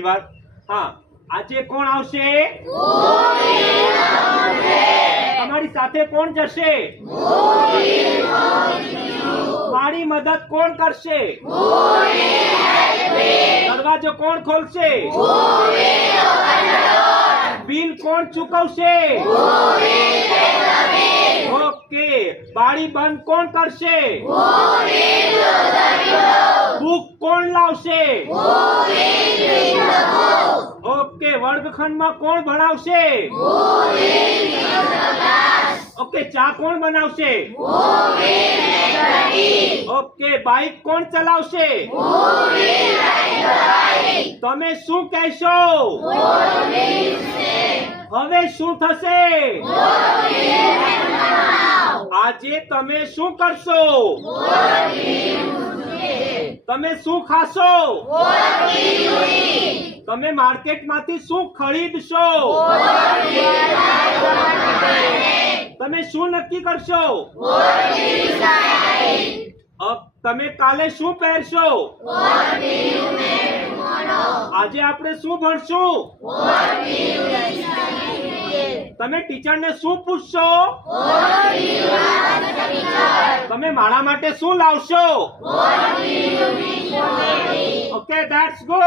ફરીવાર હા આજે કોણ આવશે તમારી સાથે કોણ જશે મારી મદદ કોણ કરશે દરવાજો કોણ ખોલશે બિલ કોણ ચૂકવશે ઓકે બારી બંધ કોણ કરશે બુક કોણ લાવશે ઓકે વર્ગખંડમાં કોણ ભણાવશે ઓકે ચા કોણ બનાવશે ઓકે બાઇક કોણ ચલાવશે તમે શું કહેશો હવે શું થશે આજે તમે શું કરશો તમે શું ખાશો તમે માર્કેટમાંથી શું ખરીદશો તમે શું નક્કી કરશો તમે કાલે શું પહેરશો આજે આપણે શું ભણશું તમે ટીચરને શું પૂછશો તમે મારા માટે શું લાવશો ઓકે ધેટ્સ ગુડ